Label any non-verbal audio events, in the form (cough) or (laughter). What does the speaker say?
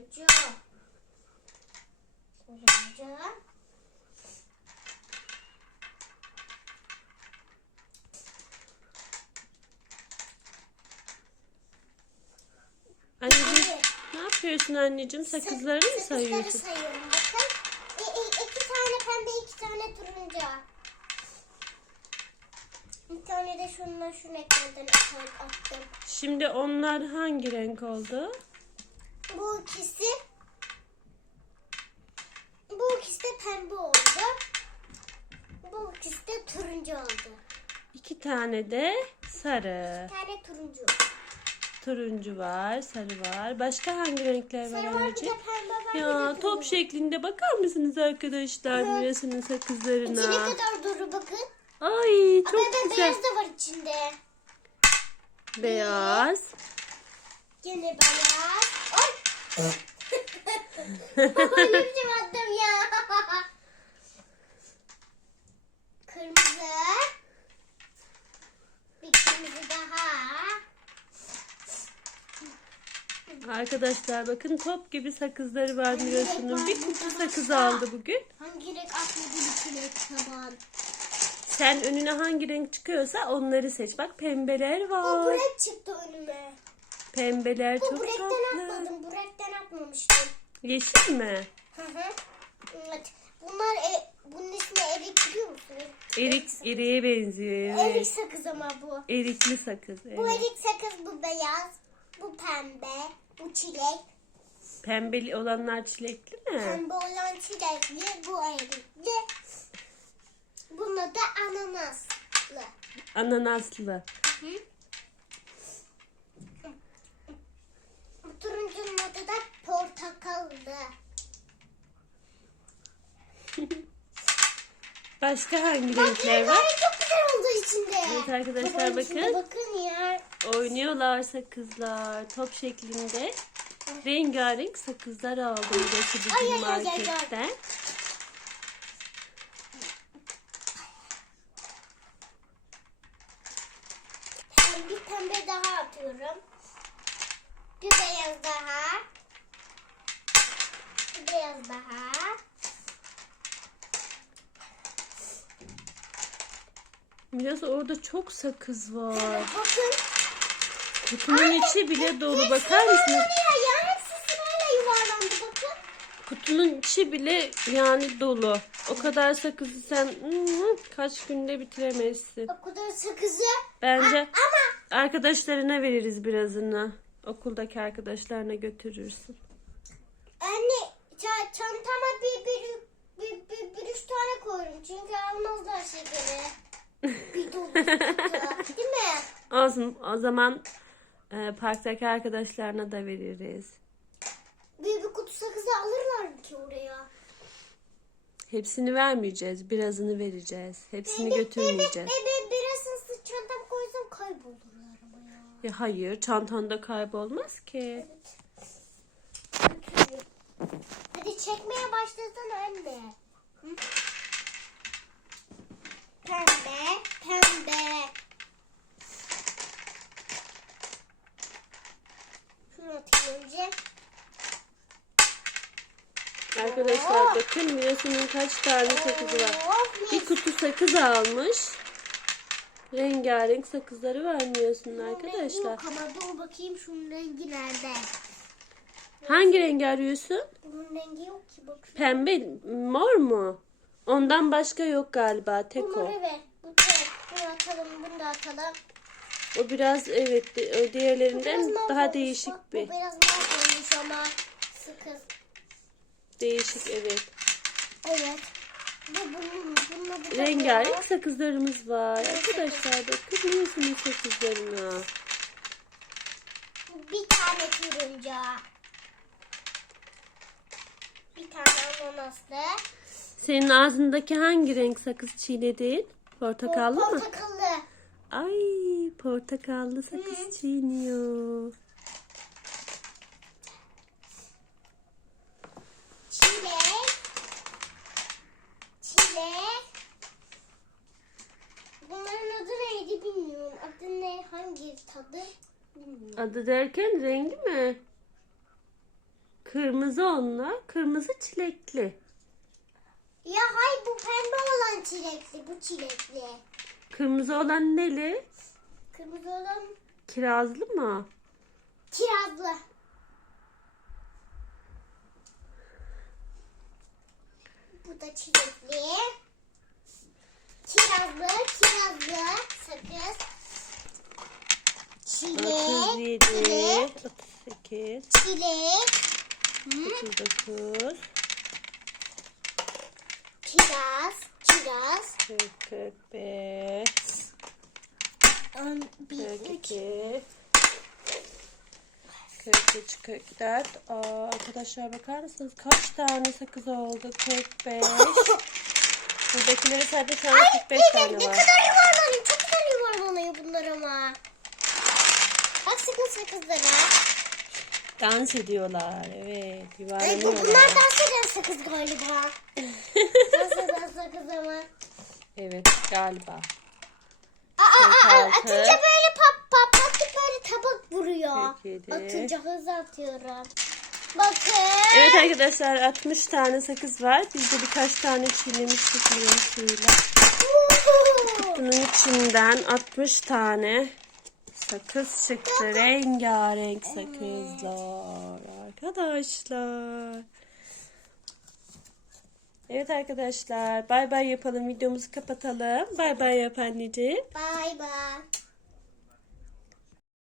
Turuncu. Turuncu. Anneciğim Anne, ne yapıyorsun anneciğim? Sakızları mı sayıyorsun? Sakızları sayıyorum bakın. E, e, iki tane pembe, iki tane turuncu. Bir tane de şununla şu renklerden at- attım. Şimdi onlar hangi renk oldu? Bu ikisi bu ikisi de pembe oldu. Bu ikisi de turuncu oldu. İki tane de sarı. Bir tane turuncu. Turuncu var, sarı var. Başka hangi renkler var Sarı var anneciğim? pembe var. bir Ya top turuncu. şeklinde bakar mısınız arkadaşlar Evet. Miras'ın İçine sakızlarına? kadar duru bakın. Ay Ama çok ben güzel. beyaz da var içinde. Beyaz. Gene beyaz. Şey attım ya. Kırmızı. Bir kırmızı daha. Arkadaşlar bakın top gibi sakızları var Miras'ın. Bir kutu sakız aldı bugün. Hangi renk atladı bir çilek taban? Sen önüne hangi renk çıkıyorsa onları seç. Bak pembeler var. burek çıktı önüme. Pembeler Bu çok burekten tatlı. atmadım. Burekten atmamıştım. Yeşil mi? Hı hı. Evet. Bunlar e, bunun ismi erik biliyor musun? Erik, eriğe benziyor. Erik Evet. sakız ama bu. Erikli sakız. Bu Evet. erik sakız, bu beyaz, bu pembe, bu çilek. Pembeli olanlar çilekli mi? Pembe olan çilekli, bu erikli. Bunda da ananaslı. Ananaslı. Hı? Bu turuncunun adı da portakallı. Başka hangi renkler var? çok güzel oldu içinde. Evet arkadaşlar, Baba, içinde bakın. Bakın ya. Oynuyorlar sakızlar. Top şeklinde. Rengarenk sakızlar aldım burası Ay, bugün ay, ay, ay, ay. marketten. Bir pembe daha atıyorum. Bir beyaz daha. Bir beyaz daha. Biraz orada çok sakız var. Bakın. Kutunun içi bile dolu. Bakar mısınız? yuvarlandı bakın. Kutunun içi bile yani dolu. O kadar sakızı sen hmm, kaç günde bitiremezsin. O kadar sakızı. Bence Ama arkadaşlarına veririz birazını. Okuldaki arkadaşlarına götürürsün. anne ça- çantama bir, bir, bir, bir, bir üç tane koydum. Çünkü almazlar şekeri. Bir dolu. Değil mi? Olsun o zaman e, parktaki arkadaşlarına da veririz. Bir, bir kutu sakızı alırlar ki oraya? Hepsini vermeyeceğiz. Birazını vereceğiz. Hepsini götürmeyeceğiz. Bebe birazını çantam koysam kaybolurlar ama ya. Ya hayır çantanda kaybolmaz ki. Götüreyim. Hadi çekmeye başlasana anne. Hı? Pembe, pembe. Şunu atayım önce. Arkadaşlar bakın Miras'ın kaç tane sakızı var. Bir kutu sakız almış. Rengarenk sakızları var Miras'ın Bunun arkadaşlar. Yok ama dur bakayım şunun rengi nerede? Hangi rengi arıyorsun? Bunun rengi yok ki bakıyorum. Pembe, mor mu? Ondan başka yok galiba. Tek Bunları o. ver. Bu tek. Bunu atalım, bunu da atalım. O biraz evet di- o Bu biraz diğerlerinden daha mahvolmuş. değişik Bak, bir. Bu biraz mahvolmuş ama sıkı. Değişik evet. Evet. Bu bunun, bununla bu da Rengarenk var. sakızlarımız var. Arkadaşlar bakın Miras'ın sakızlarına. Bir tane turuncu. Bir tane ananaslı. Senin ağzındaki hangi renk sakız çiğnedin? Portakallı mı? Portakallı. Ay portakallı sakız Hı. çiğniyor. Çilek. Çilek. Bunların adı neydi bilmiyorum. Adı ne? Hangi tadı? Bilmiyorum. Adı derken rengi mi? Kırmızı onunla. Kırmızı çilekli. Ya hayır bu pembe olan çilekli. Bu çilekli. Kırmızı olan neli? Kırmızı olan Kirazlı mı? kirazlı. Bu da çilekli. Kirazlı, kirazlı, sakız. Çilek, 37, çilek, 38, çilek, 39, kiraz, kiraz. 40, 45, Um, bir, üç. 42, 43, 44. Aa, arkadaşlar bakar mısınız? Kaç tane sakız oldu? 45. (laughs) Buradakileri sadece şu an 45 Evet tane ne var. kadar yuvarlanıyor. Çok güzel yuvarlanıyor bunlar ama. Bak sakız sakızlara. Dans ediyorlar. Evet. Ay, bu, Yuvarlanıyorlar. bunlar dans eden sakız galiba. (laughs) ama. Evet galiba. Aa, aa, atınca böyle pap patlattık böyle tabak vuruyor. Kırk yedi. Atınca hız atıyorum. Bakın. Evet arkadaşlar 60 tane sakız var. Biz de birkaç tane çiğnemiştik limon suyuyla. Bunun içinden 60 tane sakız çıktı. Rengarenk sakızlar arkadaşlar. Evet arkadaşlar bay bay yapalım videomuzu kapatalım. Bay bay yap anneciğim. Bay bay.